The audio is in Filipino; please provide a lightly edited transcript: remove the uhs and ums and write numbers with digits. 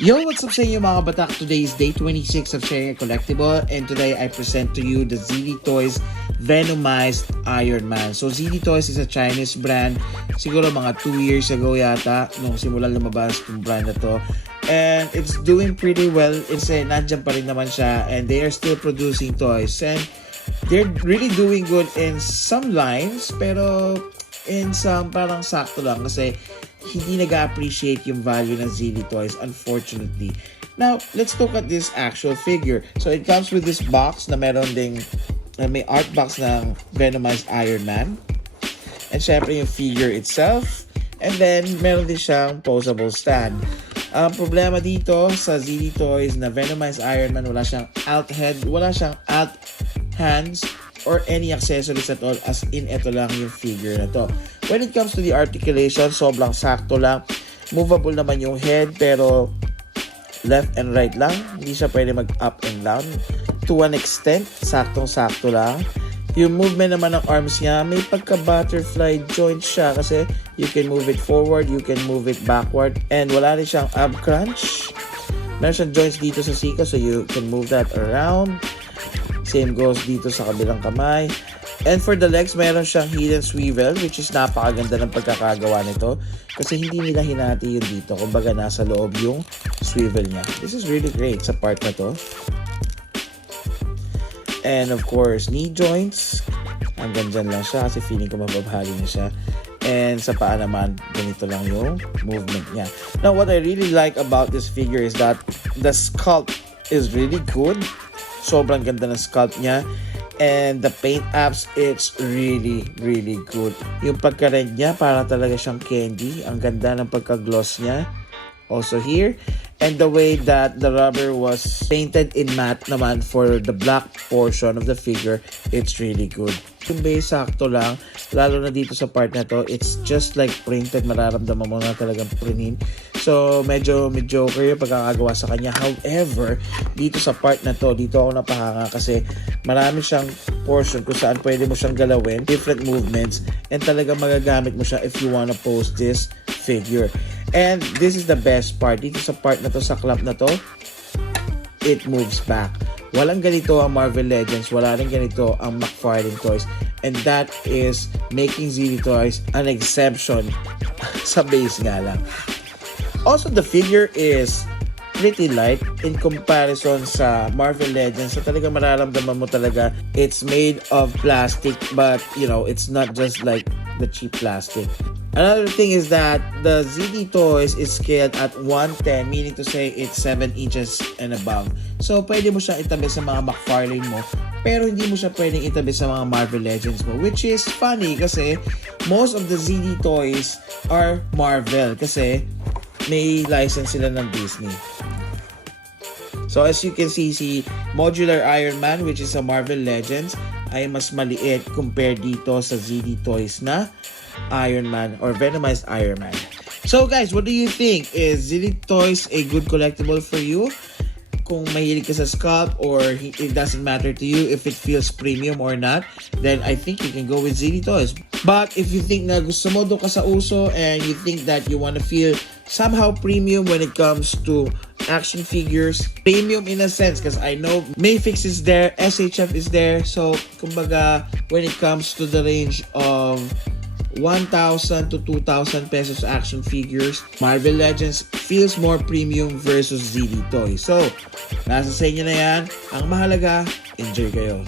Yo, what's up sa inyo mga batak? Today is day 26 of Sharing a Collectible and today I present to you the ZD Toys Venomized Iron Man. So ZD Toys is a Chinese brand. Siguro mga 2 years ago yata nung simulan lumabas yung brand na to. And it's doing pretty well. It's nandyan pa rin naman siya and they are still producing toys. And they're really doing good in some lines pero in some parang sakto lang kasi hindi nag-appreciate yung value ng ZD Toys, unfortunately. Now, let's look at this actual figure. So, it comes with this box na meron ding, may art box ng Venomized Iron Man. And syempre yung figure itself. And then, meron din siyang posable stand. Ang problema dito sa ZD Toys na Venomized Iron Man, wala siyang alt head, wala siyang alt hands, or any accessories at all, as in ito lang yung figure na to. When it comes to the articulation, sobrang sakto lang. Movable naman yung head pero left and right lang. Hindi siya pwede mag up and down. To an extent, saktong-sakto lang. Yung movement naman ng arms niya, may pagka-butterfly joint siya kasi you can move it forward, you can move it backward, and wala rin siyang ab crunch. Meron siyang joints dito sa sika so you can move that around. Same goes dito sa kabilang kamay. And for the legs, meron siyang hidden swivel which is napakaganda ng pagkakagawa nito kasi hindi nila hinati yun dito. Kumbaga nasa loob yung swivel niya. This is really great sa part na to. And of course, knee joints. Hanggang dyan lang siya kasi feeling ko mababali na siya. And sa paa naman, ganito lang yung movement niya. Now, what I really like about this figure is that the sculpt is really good. Sobrang ganda ng sculpt niya. And the paint apps, it's really, really good. Yung pagka-red niya, para talaga siyang candy. Ang ganda ng pagka-gloss niya. Also here. And the way that the rubber was painted in matte naman for the black portion of the figure, it's really good. Yung base, sakto lang. Lalo na dito sa part na to, it's just like printed. Mararamdaman mo na talagang printin. So, medyo mediocre yung pagkakagawa sa kanya. However, dito sa part na to, dito ako napahanga kasi marami siyang portion kung saan pwede mo siyang galawin, different movements, and talagang magagamit mo siya if you wanna pose this figure. And this is the best part. Dito sa part na to, sa clamp na to, it moves back. Walang ganito ang Marvel Legends, wala rin ganito ang McFarlane Toys. And that is making ZD Toys an exception sa base nga lang. Also, the figure is pretty light in comparison sa Marvel Legends. So talaga mararamdaman mo talaga it's made of plastic but you know, it's not just like the cheap plastic. Another thing is that the ZD Toys is scaled at 110, meaning to say it's 7 inches and above. So pwede mo siyang itabi sa mga McFarlane mo pero hindi mo siya pwedeng itabi sa mga Marvel Legends mo, which is funny kasi most of the ZD Toys are Marvel kasi may license sila ng Disney. So as you can see, si Modular Iron Man, which is a Marvel Legends, ay mas maliit compared dito sa ZD Toys na Iron Man or Venomized Iron Man. So guys, what do you think? Is ZD Toys a good collectible for you? Kung mahilig ka sa sculpt or it doesn't matter to you if it feels premium or not, then I think you can go with ZD Toys. But if you think na gusto mo doon ka sa uso and you think that you want to feel somehow premium when it comes to action figures, premium in a sense because I know Mayfix is there, SHF is there, so kumbaga when it comes to the range of 1,000 to 2,000 pesos action figures, Marvel Legends feels more premium versus ZD Toys. So, nasa sa inyo na yan. Ang mahalaga, enjoy kayo.